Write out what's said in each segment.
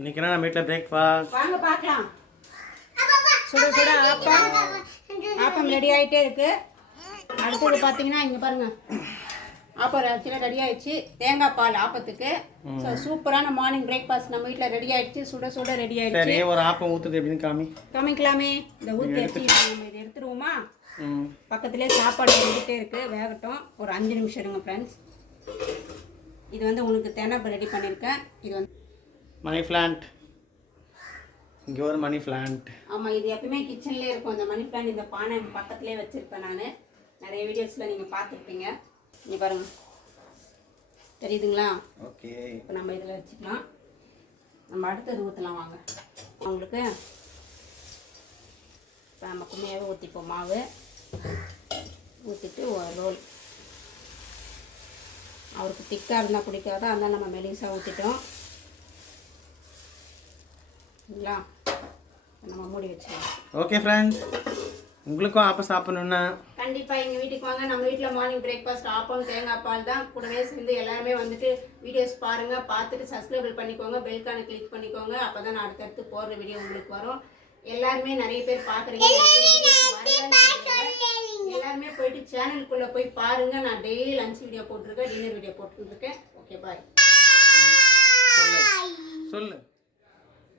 இன்னைக்கு நம்ம வீட்டில் பிரேக்ஃபாஸ்ட் வாங்க பார்க்கலாம் சுட சுட ஆப்பம். ஆப்பம் ரெடி ஆகிட்டே இருக்கு. அடுத்தது பார்த்தீங்கன்னா இங்கே பாருங்க. ஆப்பம் ஆக்சுவலாக ரெடி ஆயிடுச்சு. தேங்காய் பால் ஆப்பத்துக்கு. ஸோ சூப்பரான மார்னிங் பிரேக்ஃபாஸ்ட் நம்ம வீட்டில் ரெடி ஆயிடுச்சு. சுட சுட ரெடி ஆயிடுச்சு. சரி ஒரு ஆப்பம் ஊற்றுது எப்படின்னு காமி. காமிக்கலாமே. இந்த ஊற்றி வச்சு நம்ம இதை எடுத்துருவோமா? பக்கத்துலேயே சாப்பாடு வந்துகிட்டே இருக்கு. வேகட்டும். ஒரு அஞ்சு நிமிஷம் இருங்க ஃப்ரெண்ட்ஸ் இது வந்து உனக்கு தேனாப்பை ரெடி பண்ணியிருக்கேன். இது வந்து மணி பிளான்ட் இங்கே ஒரு மணி பிளான்ட் ஆமாம் இது எப்பயுமே கிச்சன்லேயே இருக்கும். இந்த மணி பிளான் இந்த பானை பக்கத்துலேயே வச்சுருப்பேன் நான். நிறைய வீடியோஸில் நீங்கள் பார்த்துருப்பீங்க. இங்கே பாருங்கள் தெரியுதுங்களா? ஓகே இப்போ நம்ம இதில் வச்சுக்கலாம். நம்ம அடுத்தது ஊற்றலாம் வாங்க. அவங்களுக்கு இப்போ நம்ம கும்மியாகவே ஊற்றிப்போம் மாவு. ஊற்றிட்டு ஒரு ரோல் அவருக்கு திக்காக இருந்தால் பிடிக்காதா அதனால் நம்ம மெலிசாக ஊற்றிட்டோம் சரிங்களா? நம்ம மூடி வச்சுக்கலாம் ஓகே ஃப்ரெண்ட்ஸ் உங்களுக்கும் ஆப்பம் சாப்பிடணுன்னா கண்டிப்பா எங்க வீட்டுக்கு வாங்க. நம்ம வீட்ல மார்னிங் பிரேக்ஃபாஸ்ட் ஆப்பம் தேங்காய் பால் தான் கூடவே சேர்ந்து எல்லாருமே வந்துட்டு வீடியோஸ் பாருங்க. பார்த்துட்டு சப்ஸ்கிரைப் பண்ணிக்கோங்க. பெல்கான கிளிக் பண்ணிக்கோங்க. அப்பதான் நான் அடுத்தடுத்து போடுற வீடியோ உங்களுக்கு வரும். எல்லாருமே நிறைய பேர் பாக்குறீங்க நிறைய பேர் videos வரலன்னு சொல்றீங்க. எல்லாருமே போயிட்டு சேனலுக்குள்ள போய் பாருங்க. நான் டெய்லி லஞ்ச் வீடியோ போட்டிருக்கேன் டின்னர் வீடியோ போட்டுருக்கேன். ஓகே பாய் சொல்லு. சொல்லு.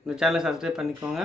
இந்த சேனலை சப்ஸ்கிரைப் பண்ணிக்கோங்க.